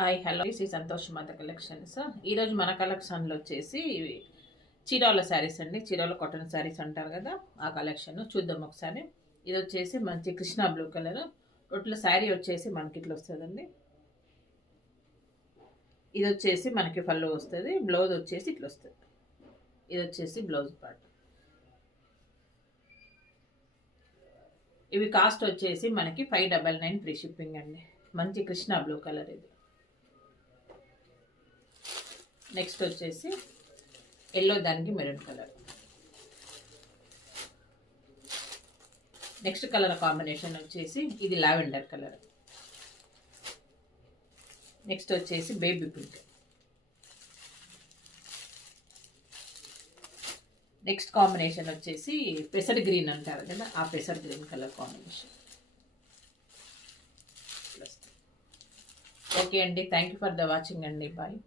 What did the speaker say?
Hi hello Shri Santosh మాత collections. ఈరోజు మన కలెక్షన్లో వచ్చేసి చీరాల శారీస్ అండి. చీరాల కాటన్ శారీస్ అంటారు కదా, ఆ కలెక్షన్ చూద్దాం ఒకసారి. ఇది వచ్చేసి మంచి Krishna blue colour. Total sari వచ్చేసి మనకి ఇట్లా వస్తుందండి. ఇది వచ్చేసి మనకి పళ్ళు వస్తుంది, బ్లౌజ్ వచ్చేసి ఇట్లా వస్తుంది. ఇది వచ్చేసి బ్లౌజ్ పార్ట్. ఇవి కాస్ట్ వచ్చేసి మనకి 599 ఫ్రీ షిప్పింగ్ అండి. మంచి కృష్ణా బ్లూ కలర్ ఇది. నెక్స్ట్ వచ్చేసి ఎల్లో దానికి maroon colour. Next colour combination వచ్చేసి ఇది లావెండర్ కలర్. నెక్స్ట్ వచ్చేసి బేబీ పింక్. నెక్స్ట్ కాంబినేషన్ వచ్చేసి పెసర్ గ్రీన్ అంటారు కదా, ఆ పెసర్ గ్రీన్ కలర్ కాంబినేషన్. ఓకే అండి, thank you for the watching అండి. బాయ్.